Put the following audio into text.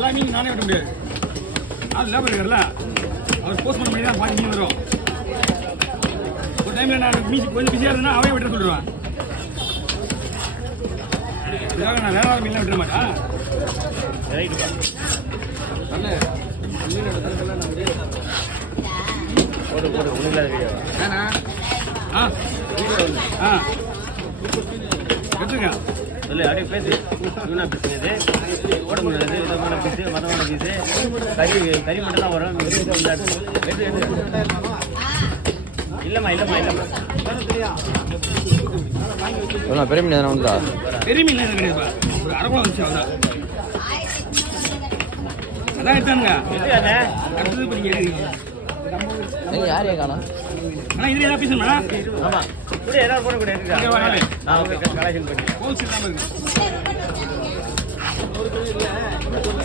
எல்லா மீன் நானே வெட்ட முடியாது. அது லேபர் இருக்கார்ல, அவர் போஸ்ட் பண்ணி தான் பாதி மீன் வரும். ஒரு டைமில் நான் மீன் கொஞ்சம் பிஸியாக இருந்தேன்னா அவையை வெட்ட சொல்லிடுவேன். இதுக்காக நான் வேற மீன்லாம் விட்டுற மாட்டேன். எடுத்துங்க சொல்லு அப்படியே பேசு. மீனா பேசுனது ஓட முடியாது, விதமான பீஸு மதமான பீஸு கறி மட்டும் தான் வரும். இல்லைம்மா பெரிய மீன் எதனா உண்டா? பெரிய மீன் எதுவும் கிடையாதுப்பா. ஒரு அரை குளம் வந்துச்சு அவ்வளோதான். அதான் எடுத்தானுங்க. அடுத்தது இப்போ நீங்கள் எடுக்கிறீங்க. நீங்கள் யாரையும் காணும்? ஆனால் இதில் ஏதாவது பீஸ் மேடம்? ஆமாம் கூட ஏதாவது போட கூட இருக்கு. ஓகே கலெக்ஷன் பண்ணி ஹோல்சேல் தான் இருக்குது.